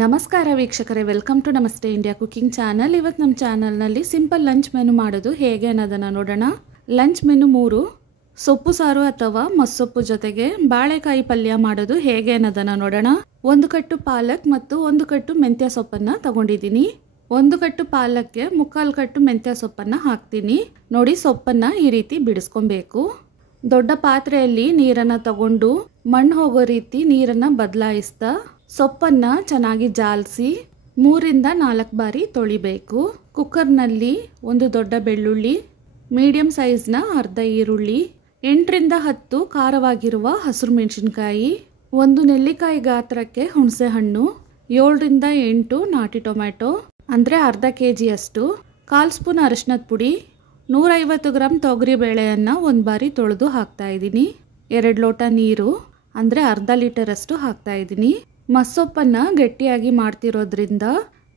ನಮಸ್ಕಾರ ವೀಕ್ಷಕರೇ, welcome to ನಮಸ್ತೆ ಇಂಡಿಯಾ ಕುಕಿಂಗ್ ಚಾನಲ್. ಇವತ್ತು ನಮ್ಮ ಚಾನಲ್ನಲ್ಲಿ ಸಿಂಪಲ್ ಲಂಚ್ ಮೆನು ಮಾಡೋದು ಹೇಗೆ ಅನ್ನೋದನ್ನು ನೋಡೋಣ. ಲಂಚ್ ಮೆನು 3 ಸೊಪ್ಪು ಸಾರು ಅಥವಾ ಮಸ್ಸೊಪ್ಪು ಜೊತೆಗೆ ಬಾಳೆಕಾಯಿ ಪಲ್ಯ ಮಾಡೋದು ಹೇಗೆ ಅನ್ನೋದನ್ನು ನೋಡೋಣ. 1 ಕಟ್ಟು ಪಾಲಕ್ ಮತ್ತು 1 ಕಟ್ಟು ಮೆಂತ್ಯ ಸೊಪ್ಪನ್ನು ತಗೊಂಡಿದ್ದೀನಿ. 1 ಕಟ್ಟು ಪಾಲಕ್ಗೆ 3/4 ಕಟ್ಟು ಮೆಂತ್ಯ ಸೊಪ್ಪನ್ನು ಹಾಕ್ತೀನಿ. ನೋಡಿ, ಸೊಪ್ಪನ್ನು ಈ ರೀತಿ ಬಿಡಿಸ್ಕೊಬೇಕು. ದೊಡ್ಡ ಪಾತ್ರೆಯಲ್ಲಿ ನೀರನ್ನು ತಗೊಂಡು ಮಣ್ಣು ಹೋಗೋ ರೀತಿ ನೀರನ್ನು ಬದಲಾಯಿಸ್ತಾ ಸೊಪ್ಪನ್ನು ಚೆನ್ನಾಗಿ ಜಾಲಿಸಿ 3 ರಿಂದ 4 ಬಾರಿ ತೊಳಿಬೇಕು. ಕುಕ್ಕರ್ನಲ್ಲಿ 1 ದೊಡ್ಡ ಬೆಳ್ಳುಳ್ಳಿ, ಮೀಡಿಯಂ ಸೈಜ್ನ ಅರ್ಧ ಈರುಳ್ಳಿ, 8 ರಿಂದ 10 ಖಾರವಾಗಿರುವ ಹಸಿರು ಮೆಣಸಿನಕಾಯಿ, 1 ನೆಲ್ಲಿಕಾಯಿ ಗಾತ್ರಕ್ಕೆ ಹುಣಸೆ ಹಣ್ಣು, 7 ರಿಂದ 8 ನಾಟಿ ಟೊಮ್ಯಾಟೊ ಅಂದರೆ ಅರ್ಧ ಕೆಜಿಯಷ್ಟು, 1/4 ಸ್ಪೂನ್ ಅರಿಶಿನದ ಪುಡಿ, 150 ಗ್ರಾಮ್ ತೊಗರಿ ಬೇಳೆಯನ್ನು 1 ಬಾರಿ ತೊಳೆದು ಹಾಕ್ತಾ ಇದ್ದೀನಿ. 2 ಲೋಟ ನೀರು ಅಂದರೆ ಅರ್ಧ ಲೀಟರಷ್ಟು ಹಾಕ್ತಾ ಇದ್ದೀನಿ. ಮಸ್ಸೊಪ್ಪನ್ನು ಗಟ್ಟಿಯಾಗಿ ಮಾಡ್ತಿರೋದ್ರಿಂದ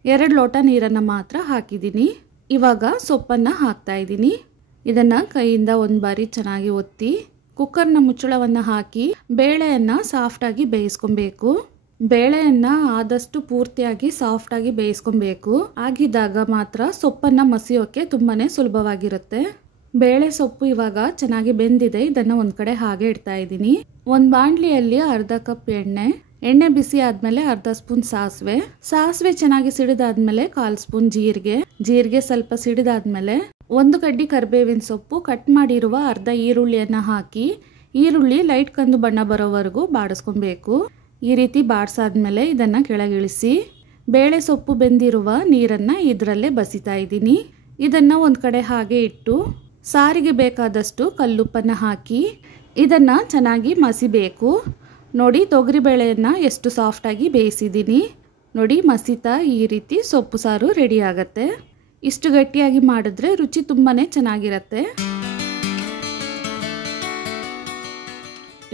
2 ಲೋಟ ನೀರನ್ನು ಮಾತ್ರ ಹಾಕಿದ್ದೀನಿ. ಇವಾಗ ಸೊಪ್ಪನ್ನು ಹಾಕ್ತಾ ಇದ್ದೀನಿ. ಇದನ್ನು ಕೈಯಿಂದ 1 ಬಾರಿ ಚೆನ್ನಾಗಿ ಒತ್ತಿ ಕುಕ್ಕರ್ನ ಮುಚ್ಚಳವನ್ನು ಹಾಕಿ ಬೇಳೆಯನ್ನು ಸಾಫ್ಟಾಗಿ ಬೇಯಿಸ್ಕೊಬೇಕು. ಬೇಳೆಯನ್ನು ಆದಷ್ಟು ಪೂರ್ತಿಯಾಗಿ ಸಾಫ್ಟಾಗಿ ಬೇಯಿಸ್ಕೊಬೇಕು. ಆಗಿದ್ದಾಗ ಮಾತ್ರ ಸೊಪ್ಪನ್ನು ಮಸಿಯೋಕ್ಕೆ ತುಂಬಾ ಸುಲಭವಾಗಿರುತ್ತೆ. ಬೇಳೆ ಸೊಪ್ಪು ಇವಾಗ ಚೆನ್ನಾಗಿ ಬೆಂದಿದೆ. ಇದನ್ನು ಒಂದು ಕಡೆ ಹಾಗೆ ಇಡ್ತಾ ಇದ್ದೀನಿ. ಒಂದು ಬಾಣಲಿಯಲ್ಲಿ ಅರ್ಧ ಕಪ್ ಎಣ್ಣೆ ಬಿಸಿ ಆದಮೇಲೆ ಅರ್ಧ ಸ್ಪೂನ್ ಸಾಸಿವೆ ಚೆನ್ನಾಗಿ ಸಿಡಿದಾದ್ಮೇಲೆ 1/4 ಸ್ಪೂನ್ ಜೀರಿಗೆ ಸ್ವಲ್ಪ ಸಿಡಿದಾದ್ಮೇಲೆ 1 ಕಡ್ಡಿ ಕರಿಬೇವಿನ ಸೊಪ್ಪು, ಕಟ್ ಮಾಡಿರುವ ಅರ್ಧ ಈರುಳ್ಳಿಯನ್ನು ಹಾಕಿ ಈರುಳ್ಳಿ ಲೈಟ್ ಕಂದು ಬಣ್ಣ ಬರೋವರೆಗೂ ಬಾಡಿಸ್ಕೊಬೇಕು. ಈ ರೀತಿ ಬಾಡಿಸಾದ್ಮೇಲೆ ಇದನ್ನು ಕೆಳಗಿಳಿಸಿ ಬೇಳೆ ಸೊಪ್ಪು ಬೆಂದಿರುವ ನೀರನ್ನು ಇದರಲ್ಲೇ ಬಸಿತಾ ಇದ್ದೀನಿ. ಇದನ್ನು ಒಂದು ಕಡೆ ಹಾಗೆ ಇಟ್ಟು ಸಾರಿಗೆ ಬೇಕಾದಷ್ಟು ಕಲ್ಲುಪ್ಪನ್ನು ಹಾಕಿ ಇದನ್ನು ಚೆನ್ನಾಗಿ ಮಸಿಬೇಕು. ನೋಡಿ, ತೊಗರಿ ಬೇಳೆಯನ್ನು ಎಷ್ಟು ಸಾಫ್ಟಾಗಿ ಬೇಯಿಸಿದ್ದೀನಿ. ನೋಡಿ, ಮಸಿತಾ ಈ ರೀತಿ ಸೊಪ್ಪು ಸಾರು ರೆಡಿ ಆಗುತ್ತೆ. ಇಷ್ಟು ಗಟ್ಟಿಯಾಗಿ ಮಾಡಿದ್ರೆ ರುಚಿ ತುಂಬಾ ಚೆನ್ನಾಗಿರುತ್ತೆ.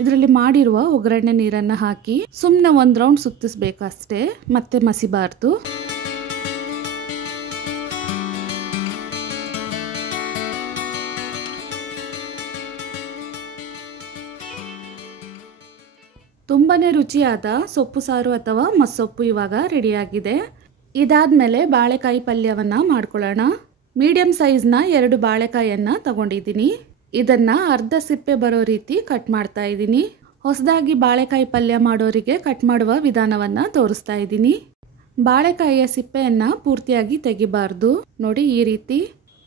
ಇದರಲ್ಲಿ ಮಾಡಿರುವ ಒಗ್ಗರಣೆ ನೀರನ್ನು ಹಾಕಿ ಸುಮ್ಮನೆ 1 ರೌಂಡ್ ಸುತ್ತಿಸ್ಬೇಕಷ್ಟೇ, ಮತ್ತೆ ಮಸಿಬಾರ್ದು. ತುಂಬಾನೇ ರುಚಿಯಾದ ಸೊಪ್ಪು ಸಾರು ಅಥವಾ ಮಸ್ಸೊಪ್ಪು ಇವಾಗ ರೆಡಿಯಾಗಿದೆ. ಇದಾದ್ಮೇಲೆ ಬಾಳೆಕಾಯಿ ಪಲ್ಯವನ್ನು ಮಾಡ್ಕೊಳ್ಳೋಣ. ಮೀಡಿಯಂ ಸೈಜ್ನ 2 ಬಾಳೆಕಾಯಿಯನ್ನು ತಗೊಂಡಿದ್ದೀನಿ. ಇದನ್ನ ಅರ್ಧ ಸಿಪ್ಪೆ ಬರೋ ರೀತಿ ಕಟ್ ಮಾಡ್ತಾ ಇದ್ದೀನಿ. ಹೊಸದಾಗಿ ಬಾಳೆಕಾಯಿ ಪಲ್ಯ ಮಾಡೋರಿಗೆ ಕಟ್ ಮಾಡುವ ವಿಧಾನವನ್ನು ತೋರಿಸ್ತಾ ಇದ್ದೀನಿ. ಬಾಳೆಕಾಯಿಯ ಸಿಪ್ಪೆಯನ್ನು ಪೂರ್ತಿಯಾಗಿ ತೆಗಿಬಾರ್ದು. ನೋಡಿ, ಈ ರೀತಿ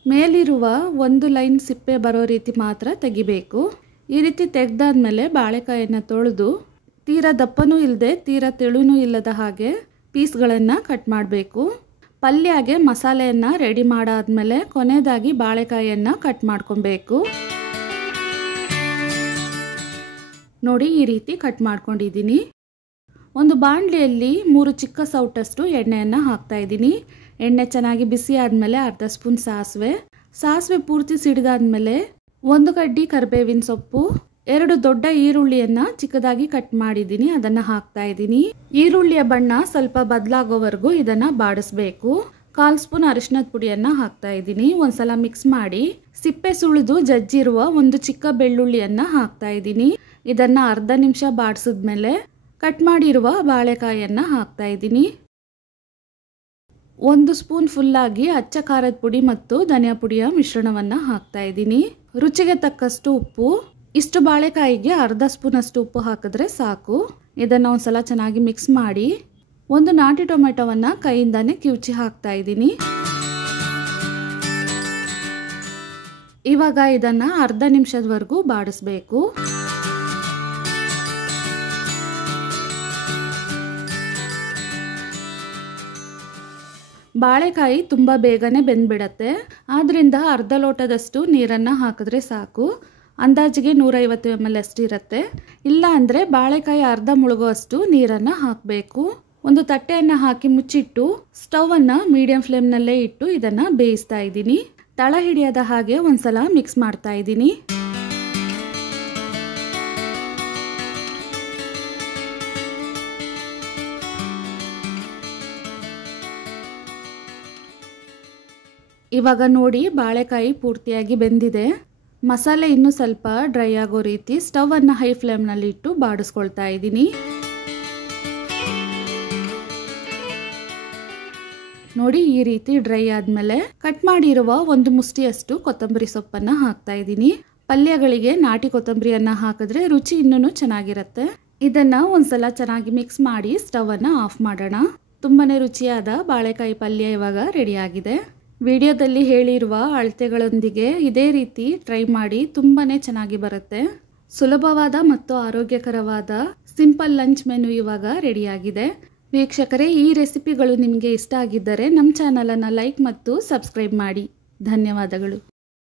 ಮೇಲಿರುವ 1 ಲೈನ್ ಸಿಪ್ಪೆ ಬರೋ ರೀತಿ ಮಾತ್ರ ತೆಗಿಬೇಕು. ಈ ರೀತಿ ತೆಗೆದಾದ್ಮೇಲೆ ಬಾಳೆಕಾಯಿಯನ್ನು ತೊಳೆದು ತೀರಾ ದಪ್ಪನೂ ಇಲ್ಲದೆ ತೀರಾ ತೆಳುನೂ ಇಲ್ಲದ ಹಾಗೆ ಪೀಸ್ಗಳನ್ನು ಕಟ್ ಮಾಡಬೇಕು. ಪಲ್ಯಗೆ ಮಸಾಲೆಯನ್ನು ರೆಡಿ ಮಾಡಾದ್ಮೇಲೆ ಕೊನೆಯದಾಗಿ ಬಾಳೆಕಾಯಿಯನ್ನು ಕಟ್ ಮಾಡ್ಕೊಬೇಕು. ನೋಡಿ, ಈ ರೀತಿ ಕಟ್ ಮಾಡ್ಕೊಂಡಿದ್ದೀನಿ. ಒಂದು ಬಾಣಲಿಯಲ್ಲಿ 3 ಚಿಕ್ಕ ಸೌಟಷ್ಟು ಎಣ್ಣೆಯನ್ನು ಹಾಕ್ತಾ ಇದ್ದೀನಿ. ಎಣ್ಣೆ ಚೆನ್ನಾಗಿ ಬಿಸಿ ಆದಮೇಲೆ ಅರ್ಧ ಸ್ಪೂನ್ ಸಾಸಿವೆ ಪೂರ್ತಿ ಸಿಡಿದಾದ್ಮೇಲೆ 1 ಕಡ್ಡಿ ಕರಿಬೇವಿನ ಸೊಪ್ಪು, 2 ದೊಡ್ಡ ಈರುಳ್ಳಿಯನ್ನು ಚಿಕ್ಕದಾಗಿ ಕಟ್ ಮಾಡಿದ್ದೀನಿ, ಅದನ್ನು ಹಾಕ್ತಾ ಇದ್ದೀನಿ. ಈರುಳ್ಳಿಯ ಬಣ್ಣ ಸ್ವಲ್ಪ ಬದಲಾಗೋವರೆಗೂ ಇದನ್ನು ಬಾಡಿಸ್ಬೇಕು. 1/4 ಸ್ಪೂನ್ ಅರಿಶಿನದ ಪುಡಿಯನ್ನು ಹಾಕ್ತಾ ಇದ್ದೀನಿ. ಒಂದ್ಸಲ ಮಿಕ್ಸ್ ಮಾಡಿ ಸಿಪ್ಪೆ ಸುಳಿದು ಜಜ್ಜಿರುವ 1 ಚಿಕ್ಕ ಬೆಳ್ಳುಳ್ಳಿಯನ್ನು ಹಾಕ್ತಾ ಇದ್ದೀನಿ. ಇದನ್ನು ಅರ್ಧ ನಿಮಿಷ ಬಾಡಿಸಿದ್ಮೇಲೆ ಕಟ್ ಮಾಡಿರುವ ಬಾಳೆಕಾಯಿಯನ್ನು ಹಾಕ್ತಾ ಇದ್ದೀನಿ. 1 ಸ್ಪೂನ್ ಫುಲ್ಲಾಗಿ ಅಚ್ಚ ಖಾರದ ಪುಡಿ ಮತ್ತು ಧನಿಯಾ ಪುಡಿಯ ಮಿಶ್ರಣವನ್ನು ಹಾಕ್ತಾ ಇದ್ದೀನಿ. ರುಚಿಗೆ ತಕ್ಕಷ್ಟು ಉಪ್ಪು. ಇಷ್ಟು ಬಾಳೆಕಾಯಿಗೆ ಅರ್ಧ ಸ್ಪೂನ್ ಅಷ್ಟು ಉಪ್ಪು ಹಾಕಿದ್ರೆ ಸಾಕು. ಇದನ್ನು ಒಂದ್ಸಲ ಚೆನ್ನಾಗಿ ಮಿಕ್ಸ್ ಮಾಡಿ 1 ನಾಟಿ ಟೊಮೆಟೊವನ್ನು ಕೈಯಿಂದಾನೆ ಕಿವುಚಿ ಹಾಕ್ತಾ ಇದ್ದೀನಿ. ಇವಾಗ ಇದನ್ನು ಅರ್ಧ ನಿಮಿಷದವರೆಗೂ ಬಾಡಿಸ್ಬೇಕು. ಬಾಳೆಕಾಯಿ ತುಂಬ ಬೇಗನೆ ಬೆಂದ್ಬಿಡತ್ತೆ. ಆದ್ದರಿಂದ ಅರ್ಧ ಲೋಟದಷ್ಟು ನೀರನ್ನು ಹಾಕಿದ್ರೆ ಸಾಕು. ಅಂದಾಜಿಗೆ 150 ml ಅಷ್ಟು ಇರುತ್ತೆ. ಇಲ್ಲ ಅಂದರೆ ಬಾಳೆಕಾಯಿ ಅರ್ಧ ಮುಳುಗುವಷ್ಟು ನೀರನ್ನು ಹಾಕಬೇಕು. ಒಂದು ತಟ್ಟೆಯನ್ನು ಹಾಕಿ ಮುಚ್ಚಿಟ್ಟು ಸ್ಟವನ್ನು ಮೀಡಿಯಂ ಫ್ಲೇಮ್ನಲ್ಲೇ ಇಟ್ಟು ಇದನ್ನು ಬೇಯಿಸ್ತಾ ಇದ್ದೀನಿ. ತಳ ಹಿಡಿಯದ ಹಾಗೆ ಒಂದ್ಸಲ ಮಿಕ್ಸ್ ಮಾಡ್ತಾ ಇದ್ದೀನಿ. ಇವಾಗ ನೋಡಿ, ಬಾಳೆಕಾಯಿ ಪೂರ್ತಿಯಾಗಿ ಬೆಂದಿದೆ. ಮಸಾಲೆ ಇನ್ನೂ ಸ್ವಲ್ಪ ಡ್ರೈ ಆಗೋ ರೀತಿ ಸ್ಟವನ್ನು ಹೈ ಫ್ಲೇಮ್ನಲ್ಲಿ ಇಟ್ಟು ಬಾಡಿಸ್ಕೊಳ್ತಾ ಇದ್ದೀನಿ. ನೋಡಿ ಈ ರೀತಿ ಡ್ರೈ ಆದ್ಮೇಲೆ ಕಟ್ ಮಾಡಿರುವ ಒಂದು ಮುಷ್ಟಿಯಷ್ಟು ಕೊತ್ತಂಬರಿ ಸೊಪ್ಪನ್ನ ಹಾಕ್ತಾ ಇದ್ದೀನಿ. ಪಲ್ಯಗಳಿಗೆ ನಾಟಿ ಕೊತ್ತಂಬರಿಯನ್ನ ಹಾಕಿದ್ರೆ ರುಚಿ ಇನ್ನೂ ಚೆನ್ನಾಗಿರುತ್ತೆ. ಇದನ್ನ ಒಂದ್ಸಲ ಚೆನ್ನಾಗಿ ಮಿಕ್ಸ್ ಮಾಡಿ ಸ್ಟವ್ ಅನ್ನ ಆಫ್ ಮಾಡೋಣ. ತುಂಬಾನೇ ರುಚಿಯಾದ ಬಾಳೆಕಾಯಿ ಪಲ್ಯ ಇವಾಗ ರೆಡಿ ಆಗಿದೆ. ವಿಡಿಯೋದಲ್ಲಿ ಹೇಳಿರುವ ಅಳತೆಗಳೊಂದಿಗೆ ಇದೇ ರೀತಿ ಟ್ರೈ ಮಾಡಿ, ತುಂಬಾನೇ ಚೆನ್ನಾಗಿ ಬರುತ್ತೆ. ಸುಲಭವಾದ ಮತ್ತು ಆರೋಗ್ಯಕರವಾದ ಸಿಂಪಲ್ ಲಂಚ್ ಮೆನು ಇವಾಗ ರೆಡಿ ಆಗಿದೆ. ವೀಕ್ಷಕರೇ, ಈ ರೆಸಿಪಿಗಳು ನಿಮಗೆ ಇಷ್ಟ ಆಗಿದ್ದರೆ ನಮ್ಮ ಚಾನಲನ್ನು ಲೈಕ್ ಮತ್ತು ಸಬ್ಸ್ಕ್ರೈಬ್ ಮಾಡಿ. ಧನ್ಯವಾದಗಳು.